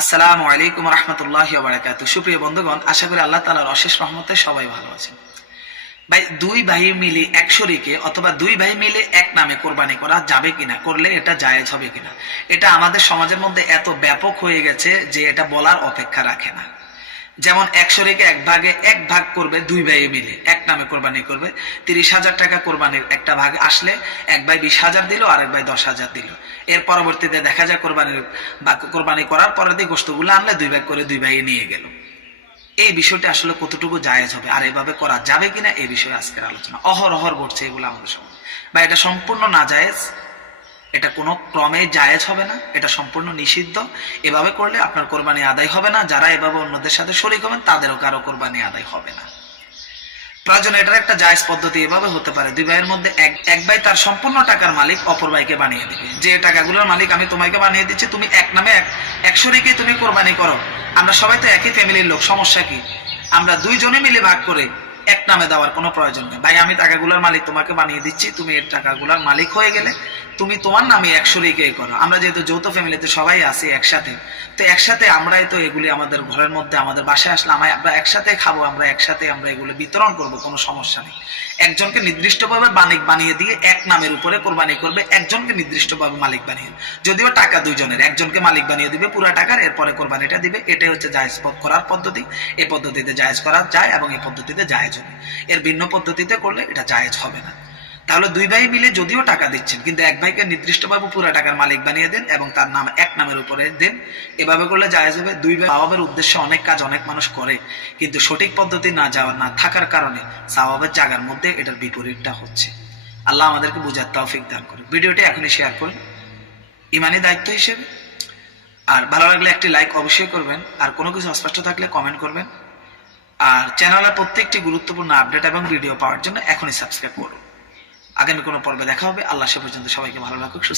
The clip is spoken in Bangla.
আসসালামু আলাইকুম রহমতুল্লাহ বারাকাতু। সুপ্রিয় বন্ধুগণ, আশা করি আল্লাহ তালার অশেষ রহমতে সবাই ভালো আছেন। ভাই, দুই ভাই মিলে এক শরীকে অথবা দুই ভাই মিলে এক নামে কোরবানি করা যাবে কিনা, করলে এটা জায়েজ হবে কিনা, এটা আমাদের সমাজের মধ্যে এত ব্যাপক হয়ে গেছে যে এটা বলার অপেক্ষা রাখে না। যেমন এক শরীকে এক ভাগে এক ভাগ করবে দুই ভাই মিলে, এক নামে কোরবানি করবে। তিরিশ হাজার টাকা কোরবানির একটা ভাগ আসলে এক ভাই বিশ হাজার দিল আর এক ভাই দশ হাজার দিল। এর পরবর্তীতে দেখা যায় কোরবানির বা কোরবানি করার পরের দিয়ে গোস্তগুলো আনলে দুই ভাগ করে দুই ভাই নিয়ে গেল। এই বিষয়টা আসলে কতটুকু জায়েজ হবে আর এভাবে করা যাবে কিনা এই বিষয়ে আজকের আলোচনা। অহরহর ঘটছে এগুলো আমাদের সমাজ বা এটা সম্পূর্ণ না জায়েজ। এটা কোনো ক্রমে জায়েজ হবে না, এটা সম্পূর্ণ নিষিদ্ধ। এভাবে করলে আপনার কোরবানি আদায় হবে না, যারা এভাবে অন্যদের সাথে শরিক হবেন, তাদেরও কারও কোরবানি আদায় হবে না। প্রয়োজন এটার একটা জায়েজ পদ্ধতি এভাবে হতে পারে। দুই ভাইয়ের মধ্যে এক এক ভাই তার সম্পূর্ণ টাকার মালিক, অপর ভাইকে বানিয়ে দিবে। যে টাকাগুলোর মালিক আমি তোমাকে বানিয়ে দিচ্ছি, তুমি এক নামে এক এক শরীকে তুমি কোরবানি করো। আমরা সবাই তো একই ফ্যামিলির লোক, সমস্যা কি? আমরা দুইজনে মিলে ভাগ করে এক নামে দেওয়ার কোনো প্রয়োজন নেই। ভাই, আমি টাকাগুলোর মালিক, তোমাকে বানিয়ে দিচ্ছি, তুমি এর টাকাগুলোর মালিক হয়ে গেলে তুমি তোমার নামে এক শরীকেই করো। আমরা যেহেতু যৌথ ফ্যামিলিতে সবাই আছি একসাথে, তো একসাথে আমরাই তো এগুলি আমাদের ঘরের মধ্যে, আমাদের বাসায় আসলে আমরা আমরা একসাথে খাব, আমরা একসাথে আমরা এগুলো বিতরণ করব, কোনো সমস্যা নেই। একজনকে নির্দিষ্টভাবে মালিক বানিয়ে দিয়ে এক নামের উপরে কোরবানি করবে, একজনকে নির্দিষ্টভাবে মালিক বানিয়ে। যদিও টাকা দুইজনের, একজনকে মালিক বানিয়ে দিবে পুরো টাকার, এরপরে কোরবানিটা দিবে। এটাই হচ্ছে জায়েজ করার পদ্ধতি। এই পদ্ধতিতে জায়েজ করা যায় এবং এই পদ্ধতিতে জায়েজ হবে। এর ভিন্ন পদ্ধতিতে করলে এটা জায়েজ হবে না। তাহলে দুই ভাই মিলে যদিও টাকা দিচ্ছেন, কিন্তু এক ভাইকে নির্দিষ্টভাবে পুরো টাকার মালিক বানিয়ে দেন এবং তার নাম এক নামের উপরে দেন। এভাবে করলে জায়েজ হবে, দুই ভাই স্বভাবের উদ্দেশ্যে অনেক কাজ অনেক মানুষ করে, কিন্তু সঠিক পদ্ধতি না যাওয়ার না থাকার কারণে স্বভাবের জায়গার মধ্যে এটার বিপরীতটা হচ্ছে। আল্লাহ আমাদেরকে বুঝার তৌফিক দান করে ভিডিওটি এখনই শেয়ার করুন। ইমানি দায়িত্ব হিসেবে। আর ভালো লাগলে একটি লাইক অবশ্যই করবেন, আর কোনো কিছু অস্পষ্ট থাকলে কমেন্ট করবেন। আর চ্যানেলের প্রত্যেকটি গুরুত্বপূর্ণ আপডেট এবং ভিডিও পাওয়ার জন্য এখনই সাবস্ক্রাইব করুন। আগামী কোনো পর্বে দেখা হবে। আল্লাহ সে পর্যন্ত সবাইকে ভালো রাখুক সুস্থ